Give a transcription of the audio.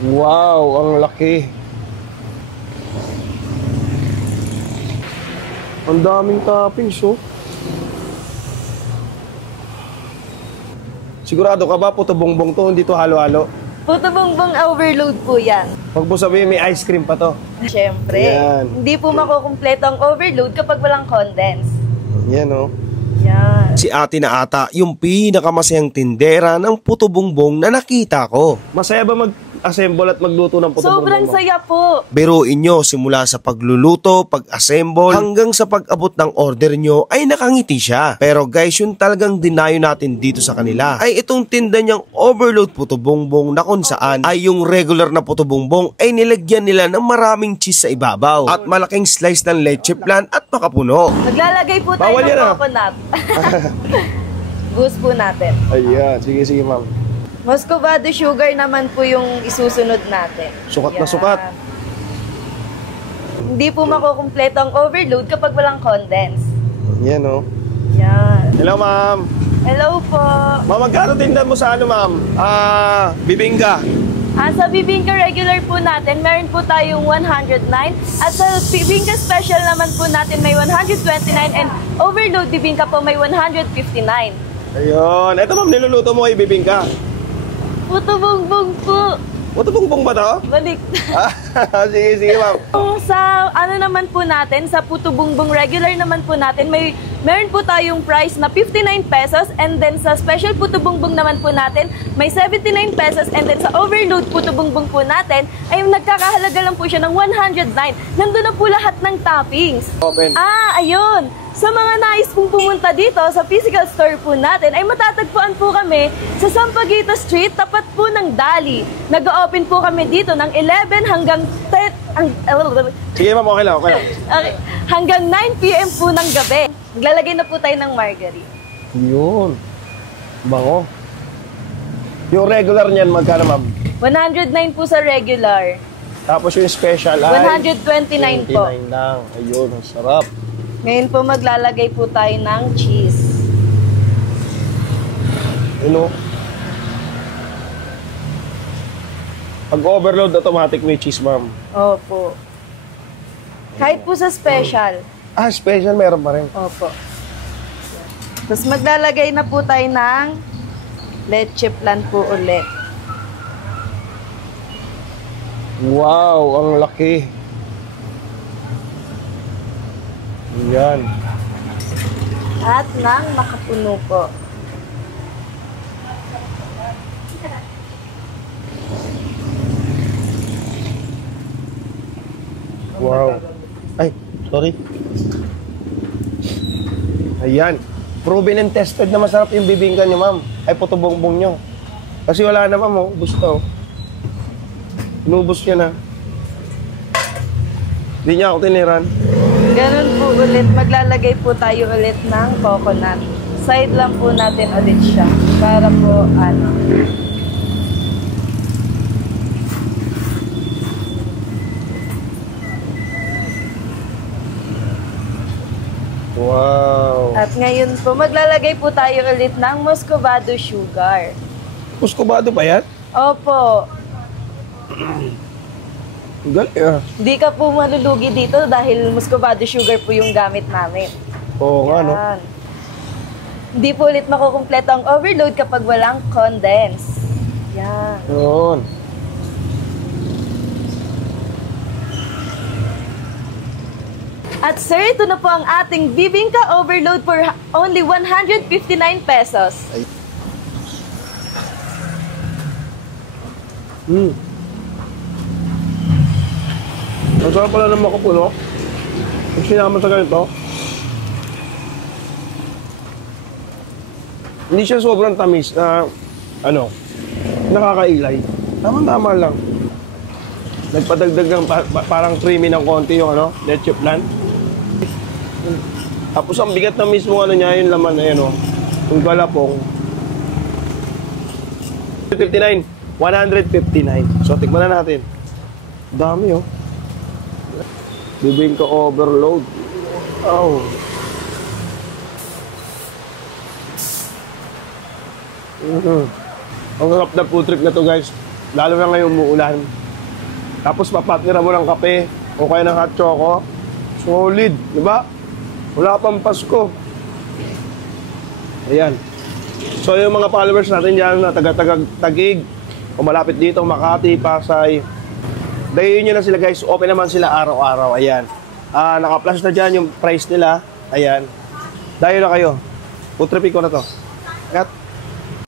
Wow, ang laki. Ang daming toppings, oh. Sigurado ka ba puto bongbong to, hindi to halo-halo? Puto bongbong overload po yan. Pag mo sabihin may ice cream pa to. Siyempre, Yan. hindi po makukumpleto ang overload kapag walang condense. Yan, oh. Yan. Si ate na ata yung pinakamasayang tindera ng puto bongbong na nakita ko. Masaya ba mag-assemble at magluto ng puto Sobrang bongbong mo? saya po. Biruin nyo simula sa pagluluto, pag-assemble, hanggang sa pag-abot ng order nyo ay nakangiti siya. Pero guys, yung talagang dinayo natin dito sa kanila ay itong tinda niyang overload puto bongbong na kung saan ay yung regular na puto bongbong ay nilagyan nila ng maraming cheese sa ibabaw at malaking slice ng leche flan at makapuno. Maglalagay po tayo Bawal ng yan, ah. coconut. Boost po natin. Ayan, sige, sige, ma'am. Muscovado sugar naman po yung isusunod natin. Sukat na Yan. sukat. Hindi po makukumpleto ang overload kapag walang condense. Yan, oh. Yan. Hello, ma'am. Hello po. Ma'am, magkano tinda mo sa ano, ma'am? Bibingka. Sa bibingka regular po natin, meron po tayong 109. At sa bibingka special naman po natin may 129. And overload bibingka po may 159. Ayun. Ito, ma'am, niluluto mo ay bibingka. Puto bongbong po. Puto bongbong ba to? Balik. Sige, sige, ma'am. Sa ano naman po natin, sa puto bongbong regular naman po natin, meron po tayong price na 59 pesos and then sa special puto bongbong naman po natin, may 79 pesos and then sa overload puto bongbong po natin, ay nagkakahalaga lang po siya ng 109. Nandun na po lahat ng toppings. Open. Ayun. Sa mga nais pong pumunta dito sa physical store po natin ay matatagpuan po kami sa Sampaguita Street, tapat po ng Dali. Nag-open po kami dito ng 11 hanggang 10, Sige, ma'am, okay lang, okay lang. okay, hanggang 9 p.m. po ng gabi. Maglalagay na po tayo ng margarine. Yun. Bango. Yung regular niyan, magkano, ma'am? 109 po sa regular. Tapos yung special ay 129 po. 29 lang. Ayun, ang sarap. Ngayon po maglalagay po tayo ng cheese. Ano? Pag overload, automatic may cheese, ma'am. Opo. Kahit po sa special. Special meron pa rin. Opo. Tapos maglalagay na po tayo ng leche flan po ulit. Wow, ang laki. Yan. At ng makapuno po. Wow. Ay, sorry. Ayan. Proven and tested na masarap yung bibingka nyo, ma'am. Ay, puto bongbong nyo. Kasi wala na, ma'am, oh. Ubus to. Inubos niya na. Hindi niya ako tiniran. Ganun po ulit. Maglalagay po tayo ulit ng coconut. Side lang po natin ulit siya. Para po, ano. Wow. At ngayon po, maglalagay po tayo ulit ng muscovado sugar. Muscovado ba yan? Opo. Galing, ah. Di ka po malulugi dito dahil muscovado sugar po yung gamit namin. Oo nga, no? Yan. Hindi po ulit makukumpleto ang overload kapag walang condense. Yan. Yun. At sir, ito na po ang ating bibingka overload for only 159 pesos. Ang sarap pala ng makapuno. Kung sinama sa ganito, hindi siya sobrang tamis na, ano, nakakailay. Tama-tama lang. Nagpadagdag ng parang creamy ng konti yung ano, leche flan. Tapos ang bigat na mismo ano niya, yung laman na yun, oh. Yung galapong. 159. 159. So, tikman na natin. Dami, oh. Bibingka overload. Oh. Ang sarap na food trip na to, guys. Lalo na ngayong umuulan. Tapos papatira mo ng kape o kaya ng hot choco. Solid, di ba? Wala pang Pasko. Ayan. So yung mga followers natin dyan na taga-Tagig o malapit dito, Makati, Pasay, dayon nyo na sila guys. Open naman sila araw-araw. Ayan. Naka-flash na dyan yung price nila. Ayan. Dayon na kayo. Putripin ko na to. At